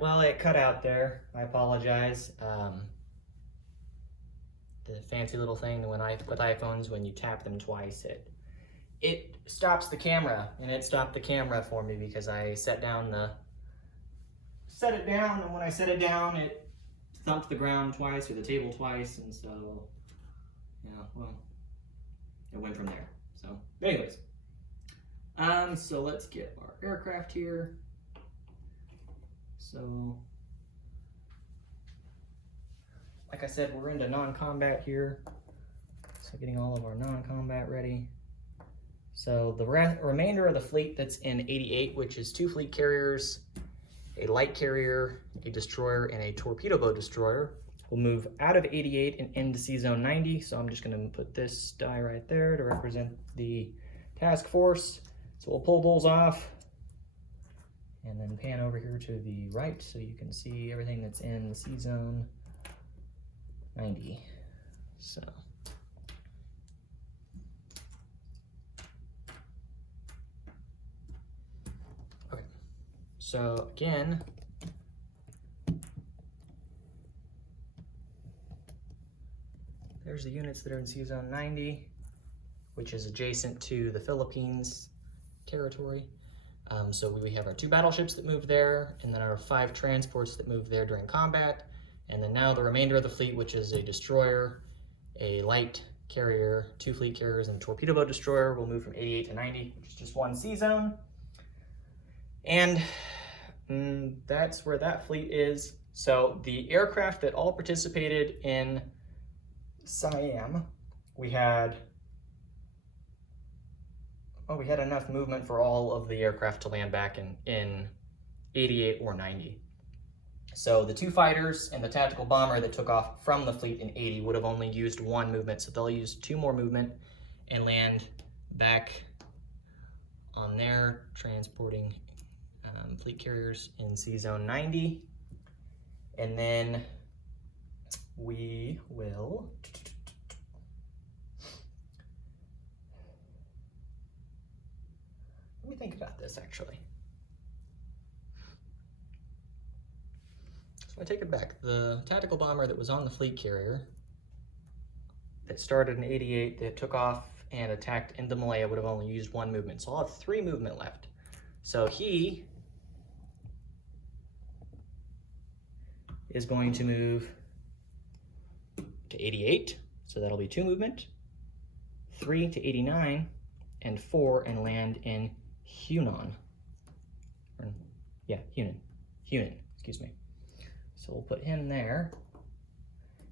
Well, it cut out there. I apologize. The fancy little thing that with iPhones, when you tap them twice, it stops the camera, and it stopped the camera for me because I set it down, and when I set it down, it thumped the ground twice or the table twice, and so yeah, well, it went from there. So, anyways, so let's get our aircraft here. So, like I said, we're into non-combat here. So getting all of our non-combat ready. So the remainder of the fleet that's in 88, which is 2 fleet carriers, a light carrier, a destroyer, and a torpedo boat destroyer, will move out of 88 and into Sea Zone 90. So I'm just gonna put this die right there to represent the task force. So we'll pull those off and then pan over here to the right so you can see everything that's in the Sea Zone 90. So okay, so again, there's the units that are in Sea Zone 90, which is adjacent to the Philippines territory. So we have our 2 battleships that move there, and then our 5 transports that move there during combat. And then now the remainder of the fleet, which is a destroyer, a light carrier, 2 fleet carriers, and a torpedo boat destroyer, will move from 88 to 90, which is just 1 sea zone. And that's where that fleet is. So the aircraft that all participated in Siam, we had enough movement for all of the aircraft to land back in 88 or 90. So the 2 fighters and the tactical bomber that took off from the fleet in 80 would have only used 1 movement, so they'll use 2 more movement and land back on their transporting fleet carriers in Sea Zone 90. And then we will let me think about this actually. So I take it back. The tactical bomber that was on the fleet carrier that started in 88, that took off and attacked into Malaya, would have only used 1 movement. So I'll have 3 movement left. So he is going to move to 88. So that'll be 2 movement, 3 to 89, and 4 and land in Hunan. Hunan, excuse me. So we'll put him there.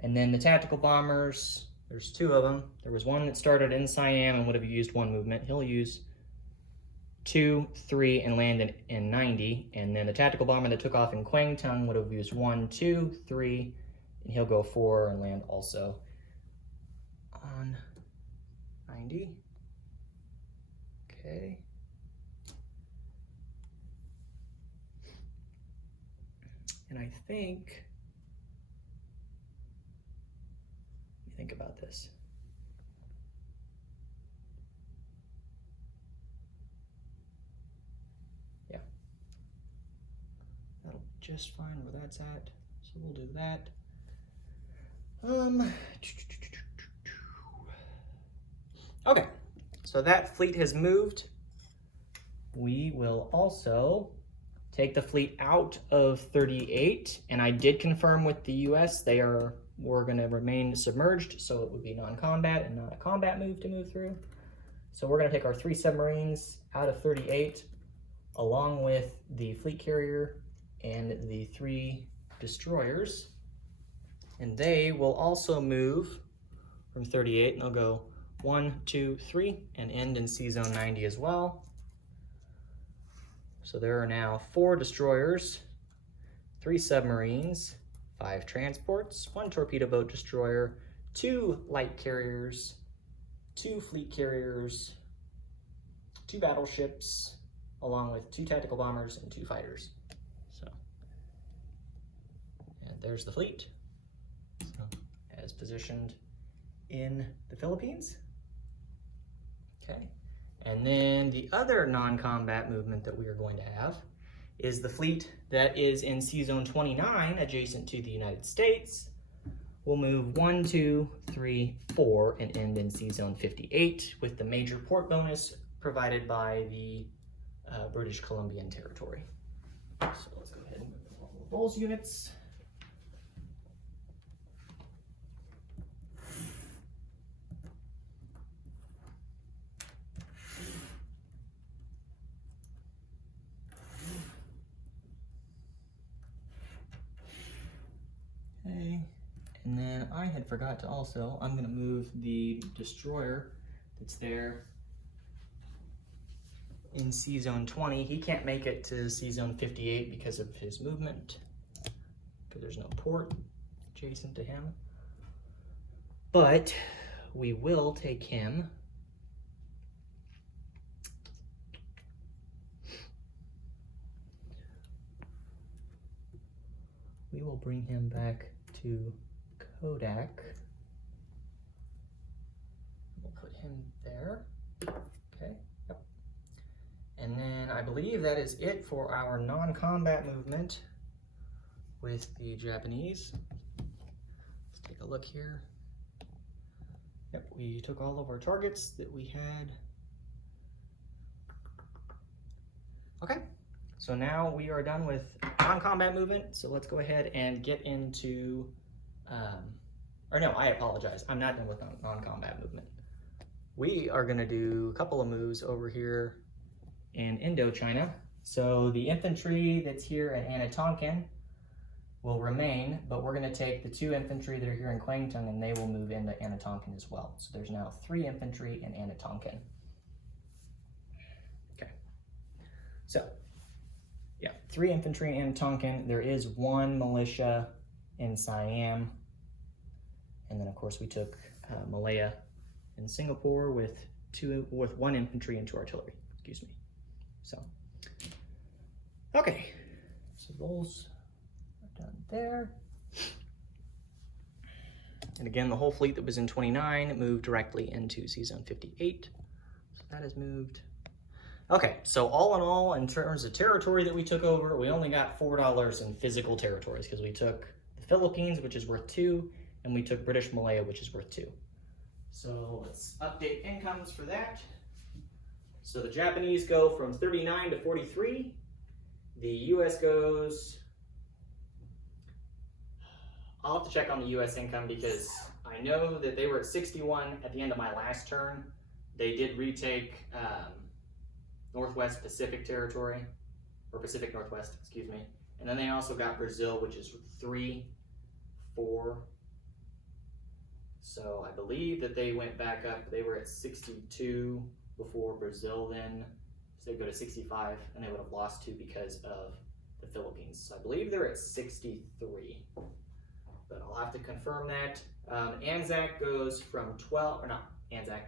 And then the tactical bombers, there's 2 of them. There was one that started in Siam and would have used 1 movement. He'll use 2, 3, and land in 90. And then the tactical bomber that took off in Kwangtung would have used 1, 2, 3, and he'll go 4 and land also on 90. Okay. And I think, think about this. Yeah. That'll be just fine where that's at. So we'll do that. Okay, so that fleet has moved. We will also take the fleet out of 38, and I did confirm with the US we're going to remain submerged, so it would be non-combat and not a combat move to move through. So we're going to take our 3 submarines out of 38, along with the fleet carrier and the 3 destroyers, and they will also move from 38, and they'll go 1, 2, 3, and end in Sea Zone 90 as well. So there are now 4 destroyers, 3 submarines, 5 transports, 1 torpedo boat destroyer, 2 light carriers, 2 fleet carriers, 2 battleships, along with 2 tactical bombers and 2 fighters. So, and there's the fleet, as positioned in the Philippines. Okay, and then the other non-combat movement that we are going to have is the fleet that is in Sea Zone 29, adjacent to the United States, will move 1, 2, 3, 4, and end in Sea Zone 58 with the major port bonus provided by the British Columbian territory. So let's go ahead and move all of those units. Okay, and then I had forgot to also, I'm gonna move the destroyer that's there in Sea Zone 20. He can't make it to Sea Zone 58 because of his movement, because there's no port adjacent to him. But we will take him we will bring him back to Kodak. We'll put him there. Okay, yep. And then I believe that is it for our non-combat movement with the Japanese. Let's take a look here. Yep, we took all of our targets that we had. Okay, so now we are done with non-combat movement. So let's go ahead and get into, or no, I apologize. I'm not done with non-combat movement. We are gonna do a couple of moves over here in Indochina. So the infantry that's here at Anatonkin will remain, but we're gonna take the 2 infantry that are here in Kwangtung and they will move into Anatonkin as well. So there's now 3 infantry in Anatonkin. Okay, so yeah, 3 infantry in Tonkin. There is 1 militia in Siam. And then of course we took Malaya in Singapore with 1 infantry and 2 artillery, excuse me. So, okay, so those are done there. And again, the whole fleet that was in 29 moved directly into Sea Zone 58. So that is moved. Okay, so all in all, in terms of territory that we took over, we only got $4 in physical territories because we took the Philippines, which is worth 2, and we took British Malaya, which is worth 2. So let's update incomes for that. So the Japanese go from 39 to 43. The US goes, I'll have to check on the US income because I know that they were at 61 at the end of my last turn. They did retake Northwest Pacific Territory, or Pacific Northwest, excuse me. And then they also got Brazil, which is 3, 4. So I believe that they went back up. They were at 62 before Brazil then. So they go to 65, and they would have lost 2 because of the Philippines. So I believe they're at 63, but I'll have to confirm that. ANZAC goes from 12, or not ANZAC,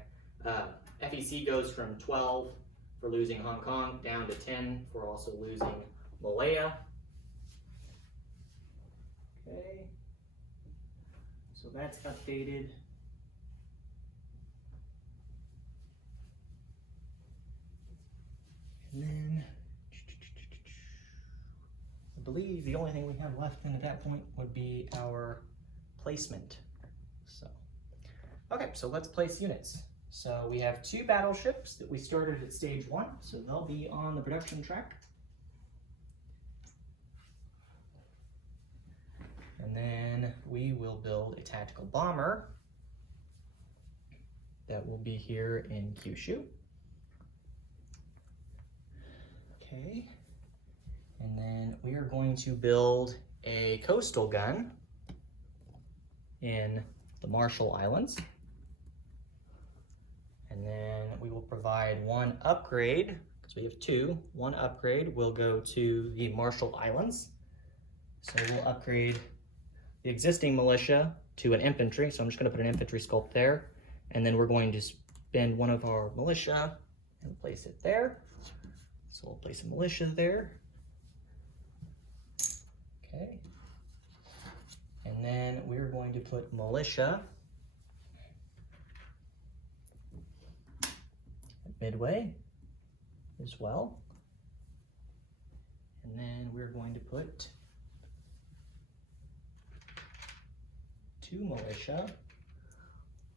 FEC goes from 12 for losing Hong Kong down to 10 for also losing Malaya. Okay, so that's updated. And then I believe the only thing we have left then at that point would be our placement. So, okay, so let's place units. So we have 2 battleships that we started at stage 1, so they'll be on the production track. And then we will build a tactical bomber that will be here in Kyushu. Okay, and then we are going to build a coastal gun in the Marshall Islands. And then we will provide 1 upgrade, because we have 2. 1 upgrade will go to the Marshall Islands. So we'll upgrade the existing militia to an infantry. So I'm just going to put an infantry sculpt there. And then we're going to spend 1 of our militia and place it there. So we'll place a militia there. Okay. And then we're going to put militia at Midway as well. And then we're going to put 2 militia,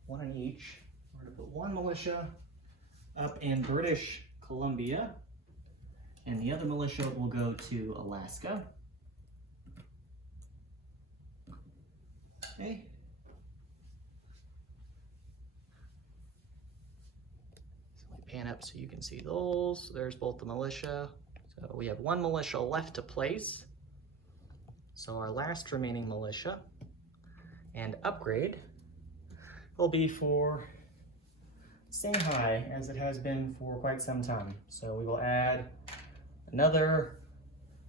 1 in each. We're going to put 1 militia up in British Columbia, and the other militia will go to Alaska. Okay. So let me pan up so you can see those. There's both the militia. So we have 1 militia left to place. So our last remaining militia and upgrade will be for Shanghai, as it has been for quite some time. So we will add another,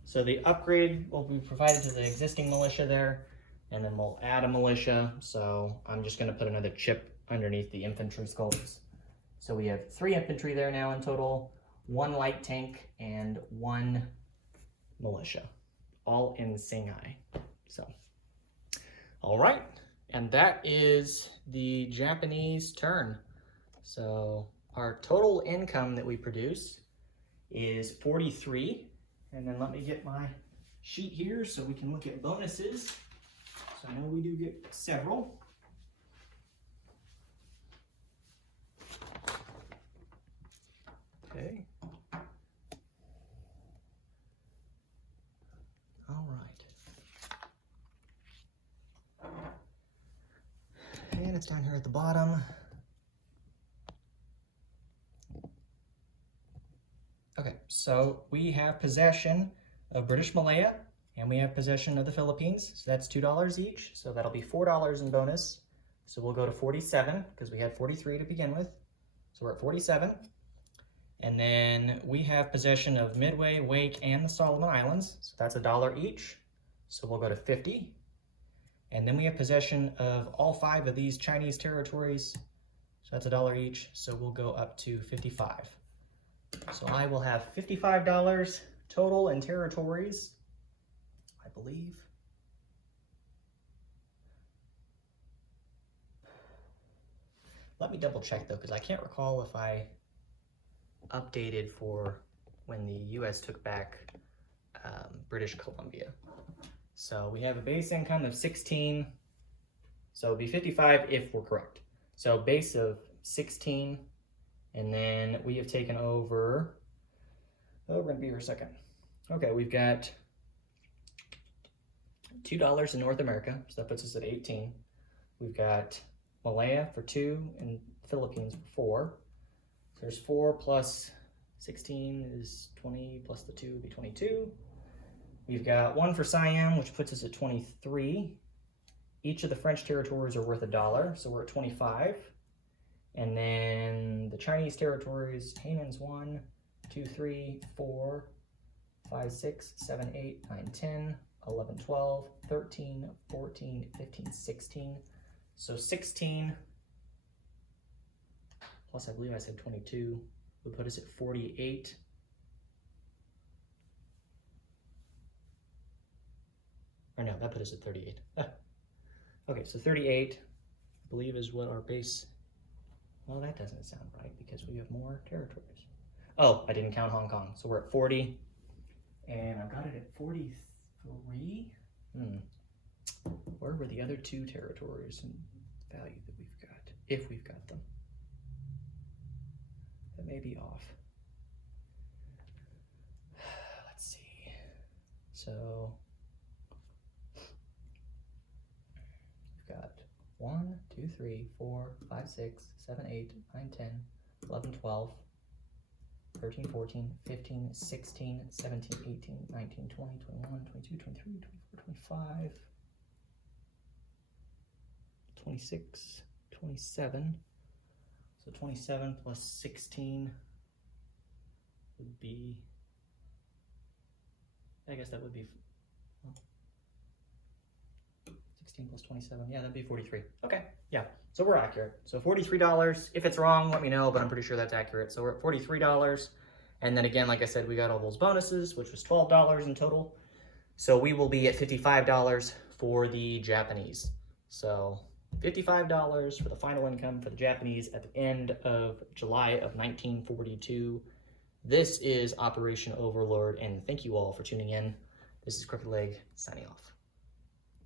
so the upgrade will be provided to the existing militia there, and then we'll add a militia. So I'm just going to put another chip underneath the infantry skulls. So we have 3 infantry there now in total, 1 light tank, and 1 militia, all in Shanghai. So, all right, and that is the Japanese turn. So our total income that we produce is 43. And then let me get my sheet here so we can look at bonuses. So I know we do get several. Okay. All right. And it's down here at the bottom. Okay, so we have possession of British Malaya, and we have possession of the Philippines. So that's $2 each. So that'll be $4 in bonus. So we'll go to 47 because we had 43 to begin with. So we're at 47. And then we have possession of Midway, Wake, and the Solomon Islands. So that's $1 each. So we'll go to 50. And then we have possession of all 5 of these Chinese territories. So that's $1 each. So we'll go up to 55. So I will have $55 total in territories, I believe. Let me double check though, because I can't recall if I updated for when the US took back British Columbia. So we have a base income of 16. So it'll be 55 if we're correct. So base of 16. And then we have taken over, oh, we're gonna be here a second. Okay, we've got $2 in North America, so that puts us at 18. We've got Malaya for 2 and Philippines for 4. So there's 4 plus 16 is 20, plus the 2 would be 22. We've got 1 for Siam, which puts us at 23. Each of the French territories are worth $1, so we're at 25. And then the Chinese territories, Hainan's 1, 2, 3, 4, 5, 6, 7, 8, 9, 10, 11, 12, 13, 14, 15, 16. So 16, plus I believe I said 22, would put us at 48. Or no, that put us at 38. Okay, so 38, I believe, is what our base. Well, that doesn't sound right because we have more territories. Oh, I didn't count Hong Kong. So we're at 40. And I've got it at 43. Where were the other 2 territories in value that we've got? If we've got them. That may be off. Let's see. So we've got 1, 2, 3, 4, 5, 6, 7, 8, 9, 10, 11, 12, 13, 14, 15, 16, 17, 18, 19, 20, 21, 22, 23, 24, 25, 26, 27. So 27 plus 16 would be, I guess that would be 16 plus 27, yeah, that'd be 43. Okay, yeah, so we're accurate. So $43, if it's wrong, let me know, but I'm pretty sure that's accurate. So we're at $43. And then again, like I said, we got all those bonuses, which was $12 in total. So we will be at $55 for the Japanese. So $55 for the final income for the Japanese at the end of July of 1942. This is Operation Overlord, and thank you all for tuning in. This is Crooked Leg, signing off.